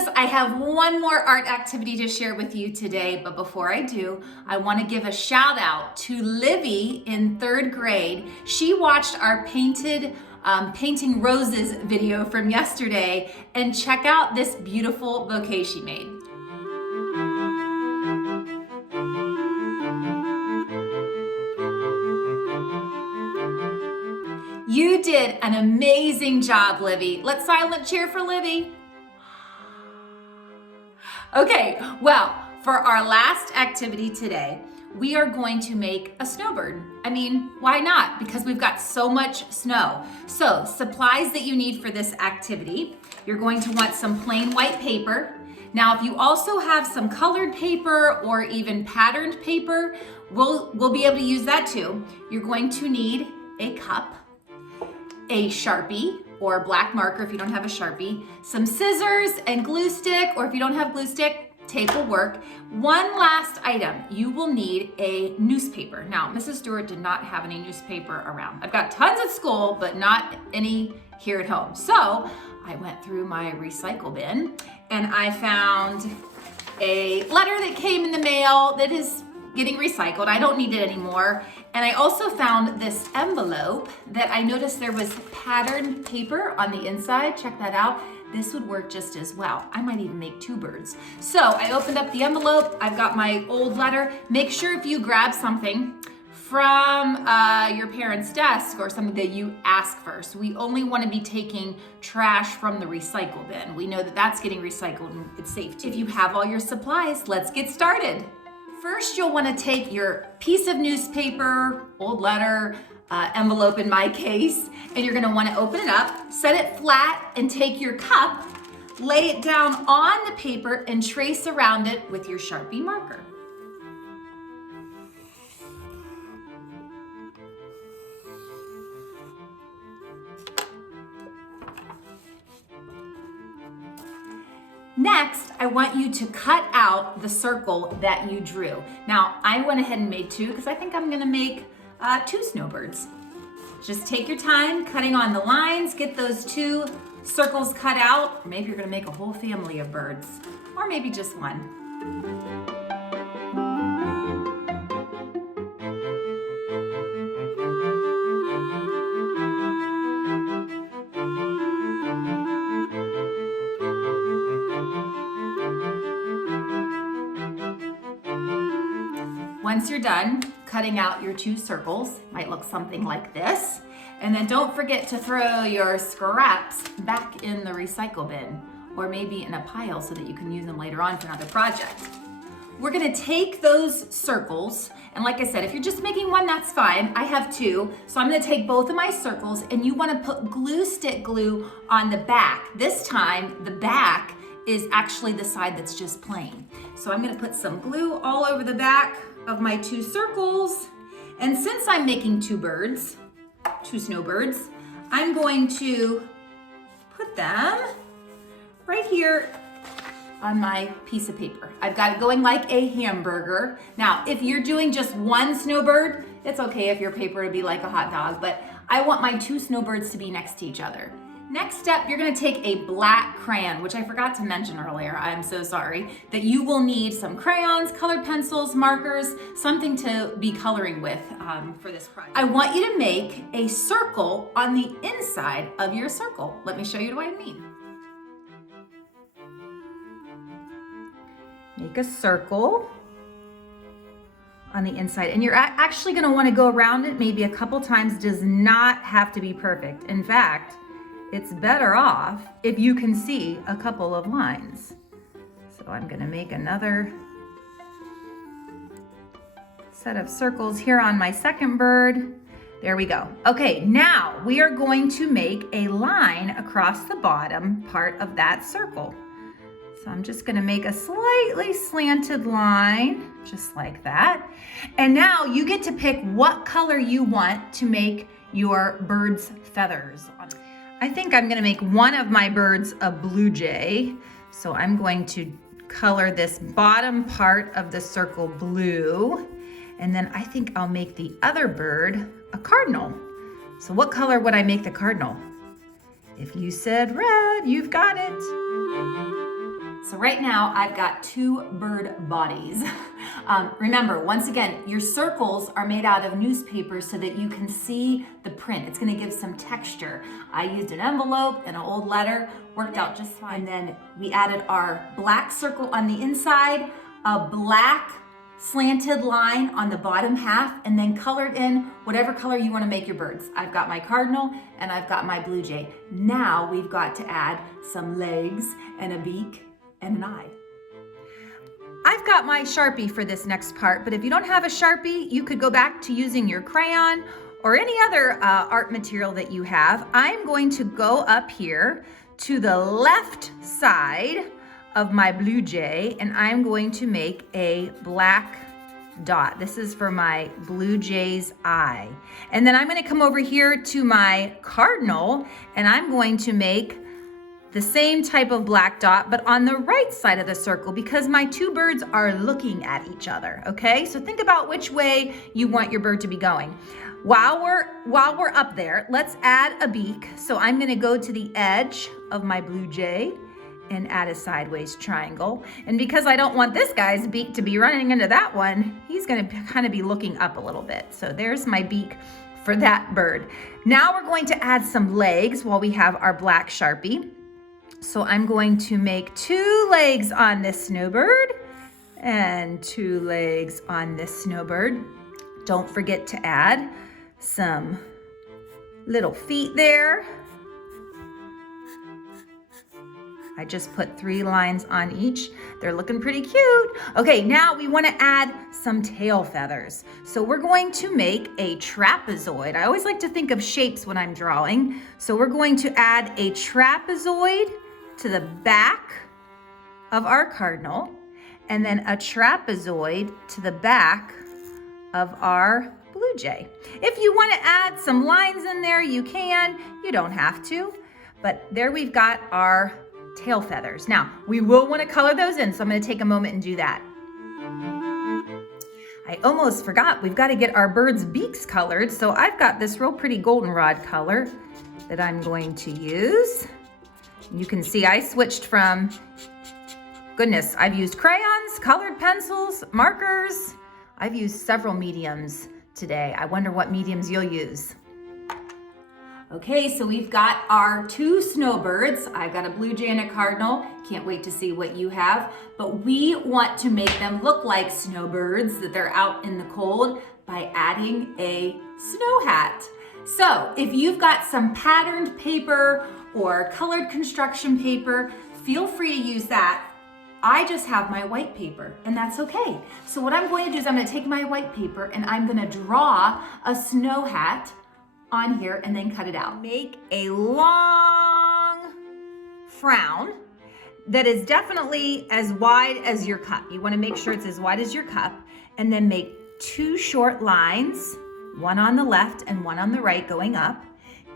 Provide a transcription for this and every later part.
kiddos, I have one more art activity to share with you today, but before I do, I want to give a shout out to Livy in 3rd grade. She watched our painting roses video from yesterday, and check out this beautiful bouquet she made. You did an amazing job, Livy. Let's silent cheer for Livy. Okay, well, for our last activity today, we are going to make a snowbird. I mean, why not? Because we've got so much snow. So, supplies that you need for this activity, you're going to want some plain white paper. Now, if you also have some colored paper or even patterned paper, we'll be able to use that too. You're going to need a cup, a Sharpie or a black marker if you don't have a Sharpie, some scissors and glue stick, or if you don't have glue stick, tape will work. One last item, you will need a newspaper. Now, Mrs. Stewart did not have any newspaper around. I've got tons at school, but not any here at home. So I went through my recycle bin and I found a letter that came in the mail that is getting recycled. I don't need it anymore. And I also found this envelope that I noticed there was patterned paper on the inside. Check that out. This would work just as well. I might even make 2 birds. So I opened up the envelope. I've got my old letter. Make sure if you grab something from your parents' desk or something that you ask first. We only want to be taking trash from the recycle bin. We know that that's getting recycled and it's safe too. If you have all your supplies, let's get started. First, you'll want to take your piece of newspaper, old letter, envelope in my case, and you're going to want to open it up, set it flat, and take your cup, lay it down on the paper, and trace around it with your Sharpie marker. Next, I want you to cut out the circle that you drew. Now, I went ahead and made 2 because I think I'm gonna make 2 snowbirds. Just take your time cutting on the lines, get those 2 circles cut out. Maybe you're gonna make a whole family of birds, or maybe just one. Once you're done cutting out your 2 circles, might look something like this. And then don't forget to throw your scraps back in the recycle bin, or maybe in a pile so that you can use them later on for another project. We're gonna take those circles, and like I said, if you're just making 1, that's fine. I have 2, so I'm gonna take both of my circles, and you wanna put glue stick glue on the back. This time, the back is actually the side that's just plain. So I'm gonna put some glue all over the back of my 2 circles. And since I'm making 2 birds, 2 snowbirds, I'm going to put them right here on my piece of paper. I've got it going like a hamburger. Now, if you're doing just 1 snowbird, it's okay if your paper would be like a hot dog, but I want my 2 snowbirds to be next to each other. Next step, you're gonna take a black crayon, which I forgot to mention earlier, I'm so sorry, that you will need some crayons, colored pencils, markers, something to be coloring with for this project. I want you to make a circle on the inside of your circle. Let me show you what I mean. Make a circle on the inside, and you're actually gonna wanna go around it maybe a couple times. Does not have to be perfect. In fact, it's better off if you can see a couple of lines. So I'm gonna make another set of circles here on my second bird. There we go. Okay, now we are going to make a line across the bottom part of that circle. So I'm just gonna make a slightly slanted line, just like that. And now you get to pick what color you want to make your bird's feathers. I think I'm gonna make one of my birds a blue jay. So I'm going to color this bottom part of the circle blue. And then I think I'll make the other bird a cardinal. So what color would I make the cardinal? If you said red, you've got it. So right now I've got 2 bird bodies. Remember, once again, your circles are made out of newspaper so that you can see the print. It's gonna give some texture. I used an envelope and an old letter, worked out just fine. And then we added our black circle on the inside, a black slanted line on the bottom half, and then colored in whatever color you want to make your birds. I've got my cardinal and I've got my blue jay. Now we've got to add some legs and a beak and an eye. I've got my Sharpie for this next part, but if you don't have a Sharpie, you could go back to using your crayon or any other art material that you have. I'm going to go up here to the left side of my blue jay, and I'm going to make a black dot. This is for my blue jay's eye. And then I'm going to come over here to my cardinal, and I'm going to make the same type of black dot, but on the right side of the circle, because my 2 birds are looking at each other, okay? So think about which way you want your bird to be going. While we're up there, let's add a beak. So I'm gonna go to the edge of my blue jay and add a sideways triangle. And because I don't want this guy's beak to be running into that one, he's gonna kind of be looking up a little bit. So there's my beak for that bird. Now we're going to add some legs while we have our black Sharpie. So I'm going to make 2 legs on this snowbird and 2 legs on this snowbird. Don't forget to add some little feet there. I just put 3 lines on each. They're looking pretty cute. Okay, now we want to add some tail feathers. So we're going to make a trapezoid. I always like to think of shapes when I'm drawing. So we're going to add a trapezoid to the back of our cardinal, and then a trapezoid to the back of our blue jay. If you want to add some lines in there, you can. You don't have to. But there we've got our tail feathers. Now, we will want to color those in, so I'm going to take a moment and do that. I almost forgot, we've got to get our birds' beaks colored, so I've got this real pretty goldenrod color that I'm going to use. You can see I switched from, goodness, I've used crayons, colored pencils, markers. I've used several mediums today. I wonder what mediums you'll use. Okay, so we've got our 2 snowbirds. I've got a blue jay and a cardinal. Can't wait to see what you have. But we want to make them look like snowbirds, that they're out in the cold, by adding a snow hat. So if you've got some patterned paper or colored construction paper, feel free to use that. I just have my white paper, and that's okay. So what I'm going to do is I'm going to take my white paper and I'm going to draw a snow hat on here and then cut it out. Make a long frown that is definitely as wide as your cup. You want to make sure it's as wide as your cup, and then make 2 short lines, one on the left and one on the right going up.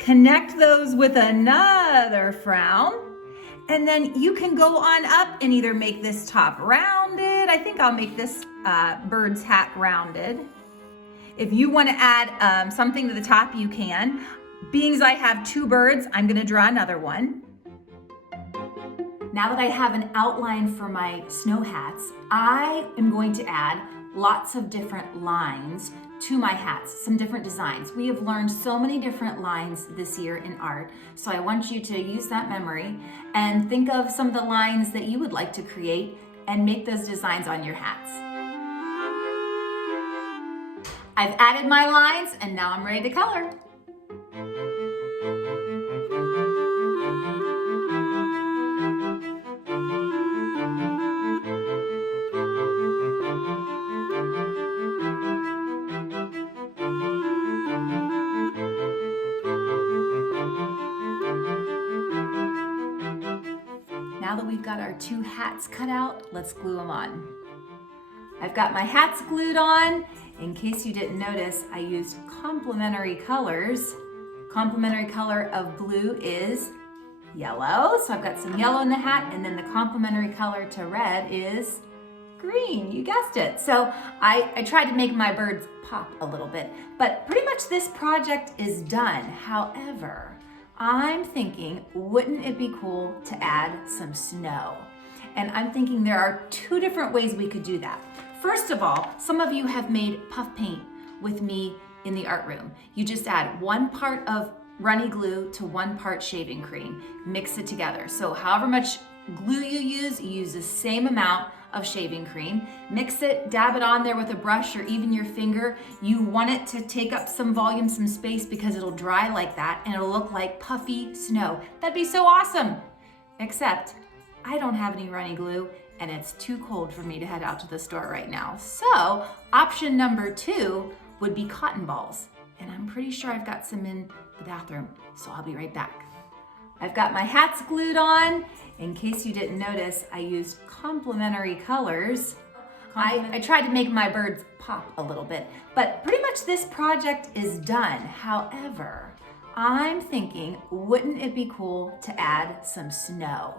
Connect those with another frown, and then you can go on up and either make this top rounded. I think I'll make this bird's hat rounded. If you want to add something to the top, you can. Being as I have 2 birds, I'm going to draw another one. Now that I have an outline for my snow hats, I am going to add lots of different lines to my hats, some different designs. We have learned so many different lines this year in art, so I want you to use that memory and think of some of the lines that you would like to create and make those designs on your hats. I've added my lines and now I'm ready to color. Now that we've got our 2 hats cut out, let's glue them on. I've got my hats glued on. In case you didn't notice, I used complementary colors. Complementary color of blue is yellow. So I've got some yellow in the hat, and then the complementary color to red is green. You guessed it. So I tried to make my birds pop a little bit, but pretty much this project is done. However, I'm thinking, wouldn't it be cool to add some snow? And I'm thinking there are two different ways we could do that. First of all, some of you have made puff paint with me in the art room. You just add 1 part of runny glue to 1 part shaving cream, mix it together. So however much glue you use the same amount of shaving cream, mix it, dab it on there with a brush or even your finger. You want it to take up some volume, some space, because it'll dry like that and it'll look like puffy snow. That'd be so awesome. Except I don't have any runny glue and it's too cold for me to head out to the store right now. So option number 2 would be cotton balls. And I'm pretty sure I've got some in the bathroom, so I'll be right back. I've got my hats glued on. In case you didn't notice, I used complementary colors. I tried to make my birds pop a little bit, but pretty much this project is done. However, I'm thinking, wouldn't it be cool to add some snow?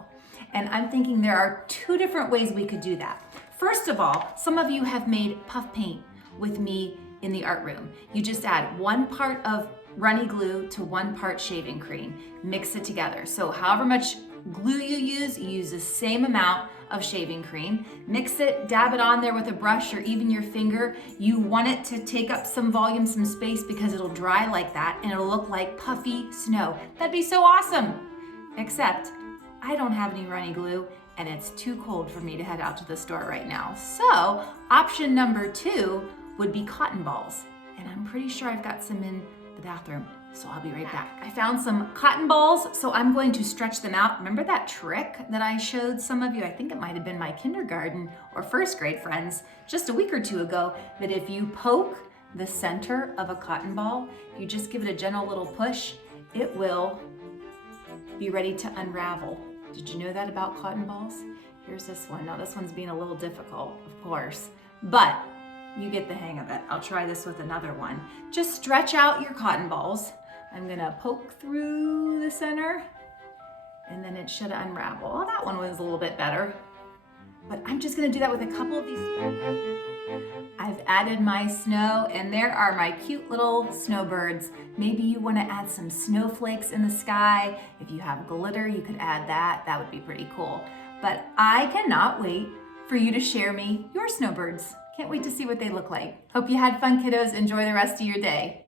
And I'm thinking there are two different ways we could do that. First of all, some of you have made puff paint with me in the art room. You just add 1 part of runny glue to 1 part shaving cream, mix it together. So however much glue you use the same amount of shaving cream, mix it, dab it on there with a brush or even your finger. You want it to take up some volume, some space, because it'll dry like that and it'll look like puffy snow. That'd be so awesome. Except I don't have any runny glue and it's too cold for me to head out to the store right now. So option number 2 would be cotton balls. And I'm pretty sure I've got some in the bathroom, so I'll be right back. I found some cotton balls, so I'm going to stretch them out. Remember that trick that I showed some of you? I think it might have been my kindergarten or first grade friends just a week or 2 ago, that if you poke the center of a cotton ball, you just give it a gentle little push, it will be ready to unravel. Did you know that about cotton balls? Here's this one. Now this one's being a little difficult, of course, but you get the hang of it. I'll try this with another one. Just stretch out your cotton balls. I'm gonna poke through the center and then it should unravel. Oh, that one was a little bit better. But I'm just gonna do that with a couple of these. I've added my snow and there are my cute little snowbirds. Maybe you wanna add some snowflakes in the sky. If you have glitter, you could add that. That would be pretty cool. But I cannot wait for you to share me your snowbirds. Can't wait to see what they look like. Hope you had fun, kiddos. Enjoy the rest of your day.